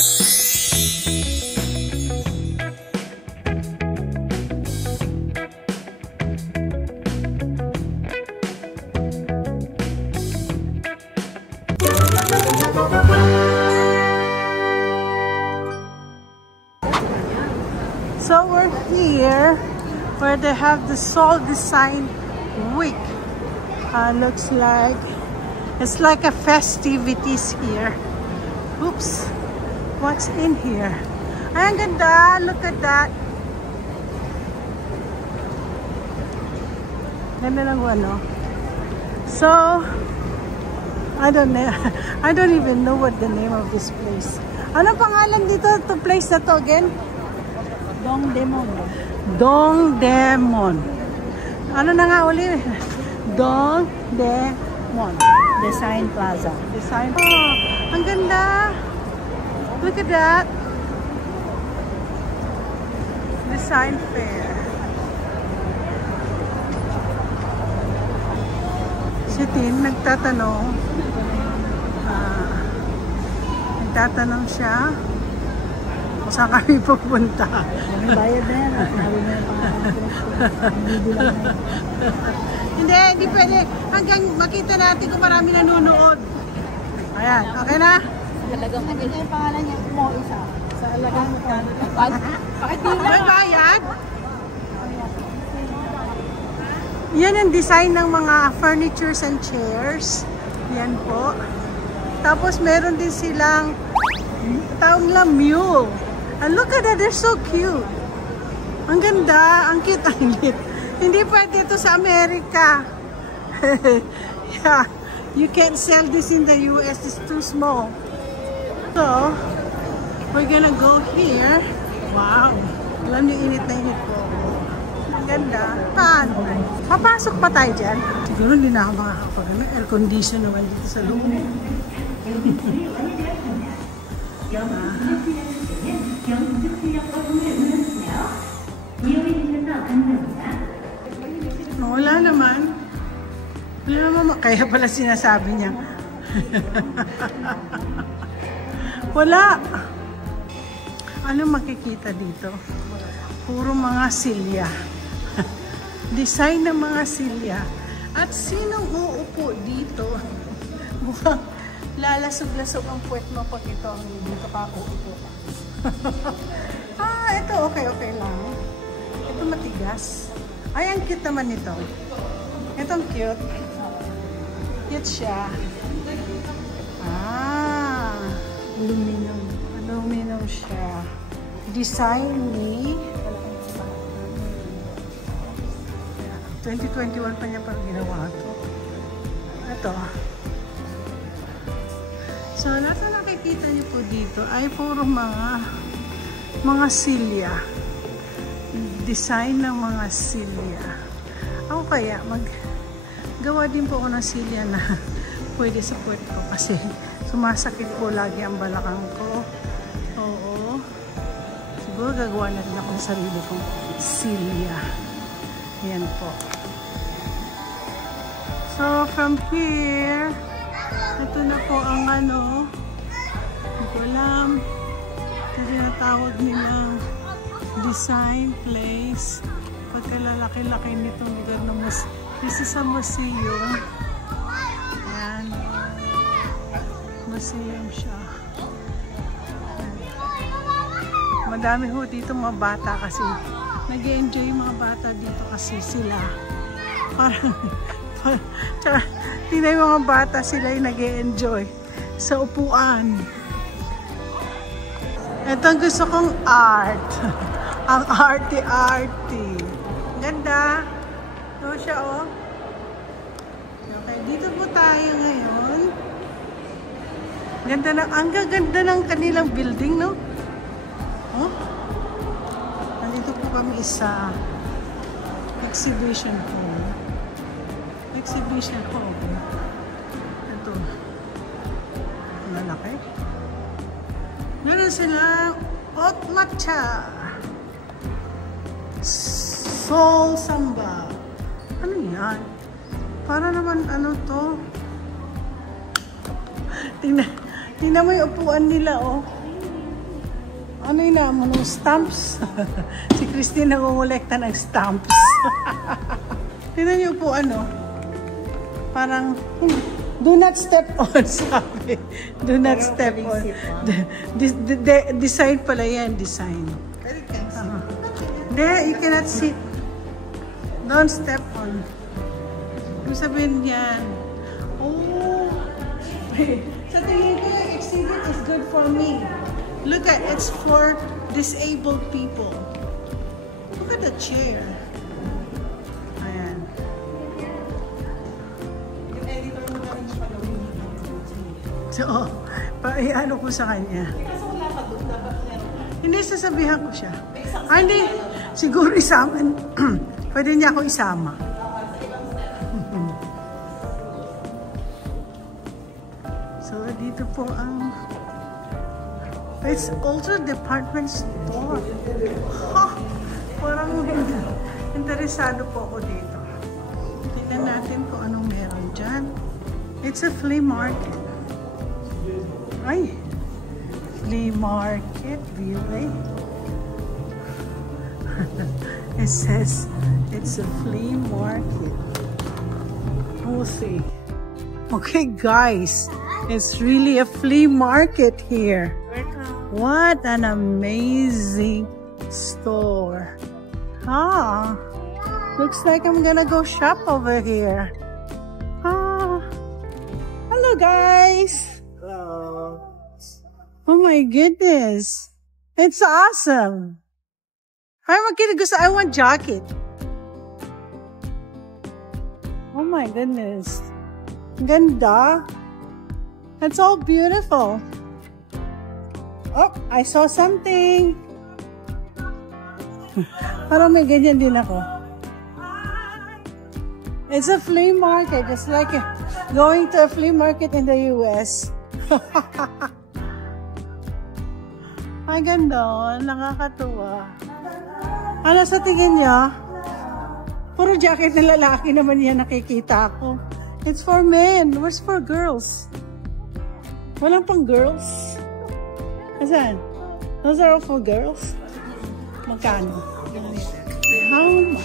So we're here where they have the Seoul Design Week. Looks like it's like a festivities here. Oops, what's in here? Ay, ang ganda! Look at that. Ganda lang ano. So I don't even know what the name of this place. Ano pangalan dito? To place na to again? Dongdaemun. Dongdaemun. Ano na nga uli? Dongdaemun. Design Plaza. Design. Oh, ang ganda. Look at that. Design fair. Si Tin nagtatanong. Nagtatanong siya. Saan kami pupunta? May bayad na yan. Hindi pwede. Hanggang makita natin kung marami nanonood. Ayan, okay na? Alagang ano yung pangalan niya? Mo isa. Sa alagang bakit di na? May bayad? Yan ang design ng mga furnitures and chairs. Yan po. Tapos meron din silang tawag lang mule. And look at that, they're so cute. Ang ganda, ang cute, ang lit. Hindi pwede ito sa Amerika. Yeah, you can't sell this in the US, it's too small. So, we're gonna go here. Wow, alam niyo, init na init po. Ang ganda. Papasok pa tayo dyan. Siguro hindi na ako makakapag air condition naman dito sa loob. Wala naman. Wala naman. Kaya pala sinasabi niya. Wala. Ano makikita dito? Puro mga silya. Design ng mga silya. At sinong uupo dito? Mukhang lalasog-lasog ang puwet mo pag ito dito ka uupo. Ito okay lang. Ito matigas. Ay, ang cute naman nito. Itong cute. Cute siya. Aluminum. Aluminum siya. Design ni 2021 pa niya parang ginawa ito. Ito. So, lahat na nakikita niyo po dito ay puro mga silya. Design ng mga silya. Ako kaya maggawa din po ako ng silya na pwede sa puwet ko kasi sumasakit po lagi ang balakang ko. Oo. Siguro gagawa na rin ako ng sarili kong silya. Yan po. So, from here, ito na po ang ano, hindi ko alam, ito tinatawag nilang design place. Pagkalalaki-laki nitong lugar na this is a museum. Ayan. Museum siya. Madami ho dito mga bata kasi nag-enjoy yung mga bata dito kasi sila. Parang tingnan yung mga bata, sila yung nag-e-enjoy sa upuan. Ito ang gusto kong art. Ang arty-arty. Ganda. Ito siya, oh. Okay, dito po tayo ngayon. Ganda na, ang gaganda ng kanilang building, no? Oh? Nandito po kami sa exhibition hall. Exhibition hall. Ito. Malaki. Meron silang hot matcha. Seoul Samba. Ano yan? Para naman ano to? Tingnan mo yung upuan nila, oh. Ano yun na mo? Stamps? Si Christine nangungulekta ng stamps. Tignan niyo po ano. Parang, do not step on, sabi. Do not step on. Design pala yan, design. There, you cannot sit. Don't step on. Kung sabihin yan, oh, sa tingin ko yung exhibit is good for me. Look at, it's for disabled people. Look at the chair. Ayan. So, ano ko sa kanya. Hindi, sasabihan ko siya. Hindi, siguro isama. Pwede niya ako isama. So, dito po ang... It's also department store. Ha! Parang interesado po ako dito. Tingnan natin kung anong meron dyan. It's a flea market. Ay! Flea market view, eh? It says it's a flea market. We'll see. Okay, guys. It's really a flea market here. What an amazing store. Ah, looks like I'm gonna go shop over here. Ah, hello guys. Hello. Oh my goodness. It's awesome. I'm a kid because I want jacket. Oh my goodness. Ganda. That's all beautiful. Oh, I saw something. Parang may ganyan din ako. It's a flea market. It's like going to a flea market in the US. Ay, ganda. Nakakatuwa. Ano sa tingin niya? Puro jacket na lalaki naman yan nakikita ko. It's for men. Where's for girls? Walang pang girls. Asan? Those are all for girls? Magkano? How much?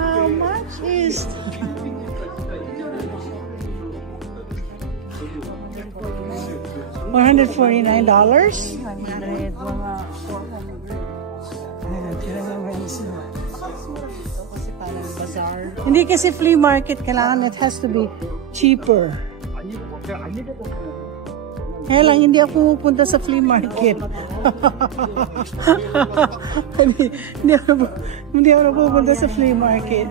How much is... $149? Hindi kasi flea market, kailangan it has to be cheaper. Kaya lang, hindi ako pupunta sa flea market. hindi ako pupunta sa flea market.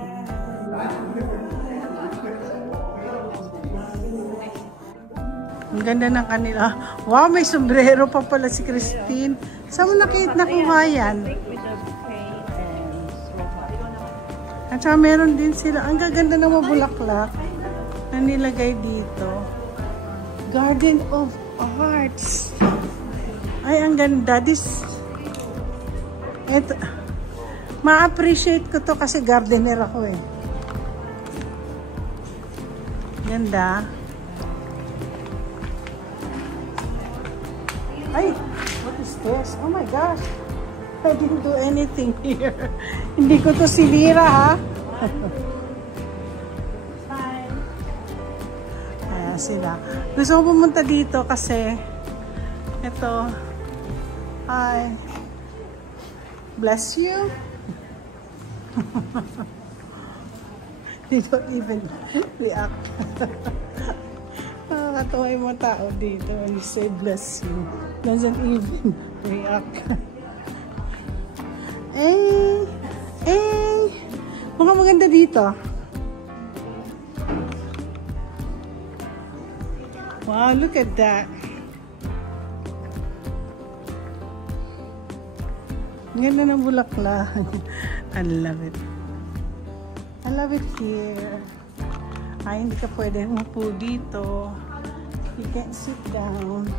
Ang ganda ng kanila. Wow, may sombrero pa pala si Christine. Saan mo nakuha yan? At saka meron din sila. Ang gaganda ng mga bulaklak na nilagay dito. Garden of Arts. Ay, ang ganda. Ito, ma-appreciate ko to kasi gardener ako eh. Ganda. Ay, what is this? Oh my gosh. I didn't do anything here. Hindi ko to sinira, ha? Ayan sila. Gusto ko pumunta dito kasi ito. Hi. Bless you. They don't even react. Nakakatawa yung mga tao dito when you say bless you. Doesn't even react. Mukhang maganda dito. Wow, look at that. Ganda ng bulaklak. I love it. I love it here. Ay, hindi ka pwede umupo dito. You can't sit down.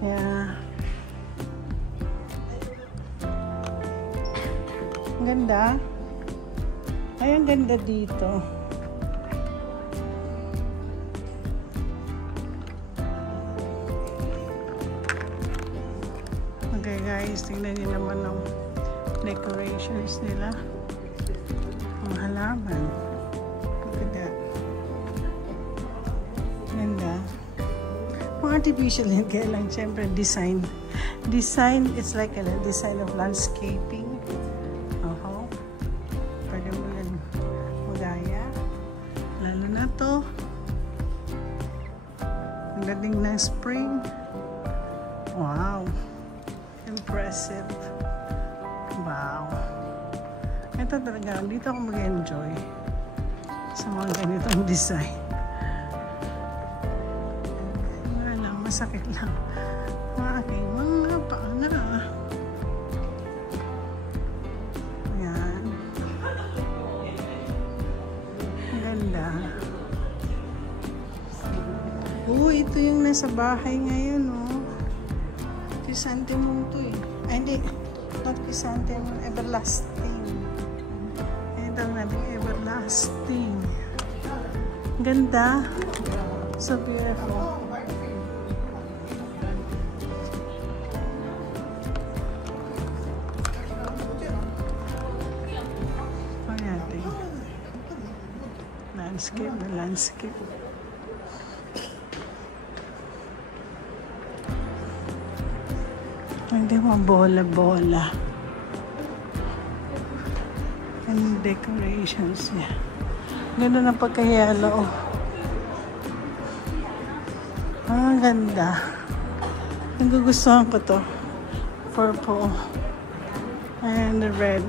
Yeah. Ang ganda. Ay, ang ganda dito. guys. Tingnan niyo naman ang decorations nila. Ang halaman. Look at that. Ganda. Mga artificial yan. Kaya lang, syempre, design. Design, it's like a design of landscaping. Pwede mo yan magaya. Lalo na to. Ang dating ng spring. Wow. Impressive. Wow. Ito talaga, dito ako mag-enjoy sa mga ganitong design. Wala lang, masakit lang. Mga aking mga paana. Ayan. Ang ganda. Ito yung nasa bahay ngayon, oh. Chrysanthemum to eh. Ay, hindi. Not chrysanthemum, everlasting. Ito natin, everlasting. Ganda. So beautiful. Landscape na landscape. Hindi mo bola-bola. And decorations niya. Ganda ng pagka-yellow. Ah, ganda. Nagugustuhan ko to. Purple. And the red.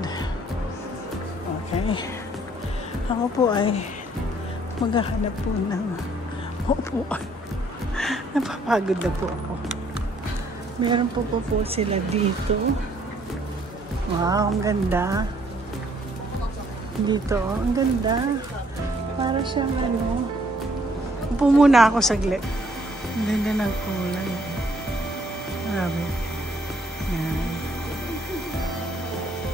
Okay. Ako po ay maghahanap po ng upuan. Napapagod na po ako. Meron po sila dito. Wow, ang ganda. Dito, ang ganda. Para siyang ano. Upo muna ako saglit. Ang ganda ng kulay. Grabe. Yan.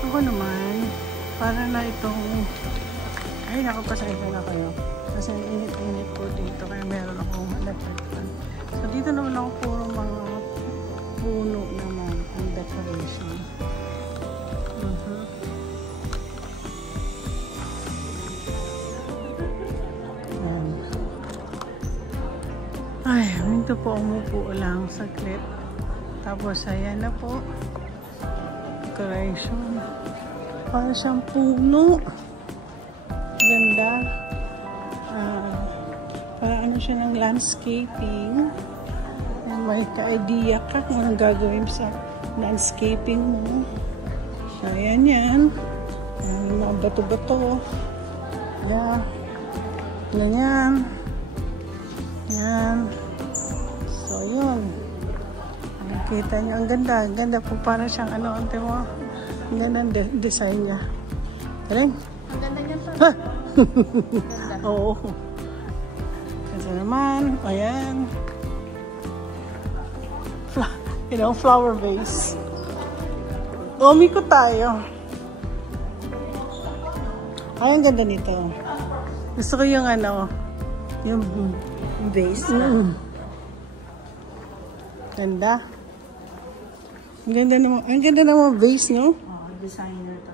Ako naman, para na itong ay, nakapasakit na kayo. Kasi init-init po dito. Kaya meron akong electric fan. So, dito naman ako puro mga puno naman ang decoration. Ay, dito po umupo lang saglit. Tapos, ayan na po. Decoration. Para siyang puno. Ganda. Para ano siya ng landscaping. May ka-idea ka kung anong gagawin sa landscaping mo. So, ayan yan. Mga bato-bato. Ayan. Ganyan. Ayan. So, yun. Nakikita nyo. Ang ganda. Ang ganda po. Para siyang ano. Ante mo. Ang ganda ang design niya. Galing. Ang ganda niya to. Ha? Oo. Kasi naman. Ayan. You know, flower vase. Umikot tayo. Ay, ang ganda nito. Gusto ko yung ano, yung vase. Ganda. Ang ganda naman vase, no? Oh, designer to.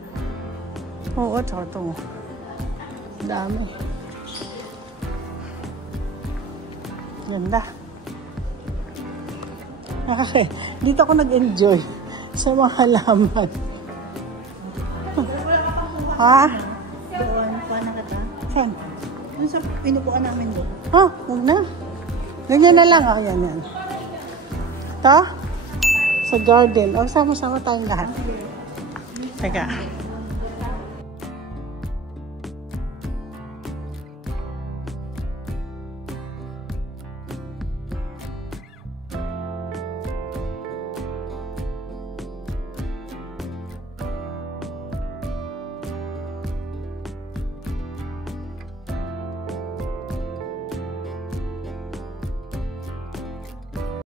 Oo, ito. Dami. Ganda. Okay. Dito ako nag-enjoy sa mga halaman. Ha? Doon, kuha na kita. Saan? Doon sa pinupuan namin doon. Oh, huwag na. Ganyan na lang. Oh, yan. Ito? Sa garden. Oh, sama-sama tayong lahat. Teka.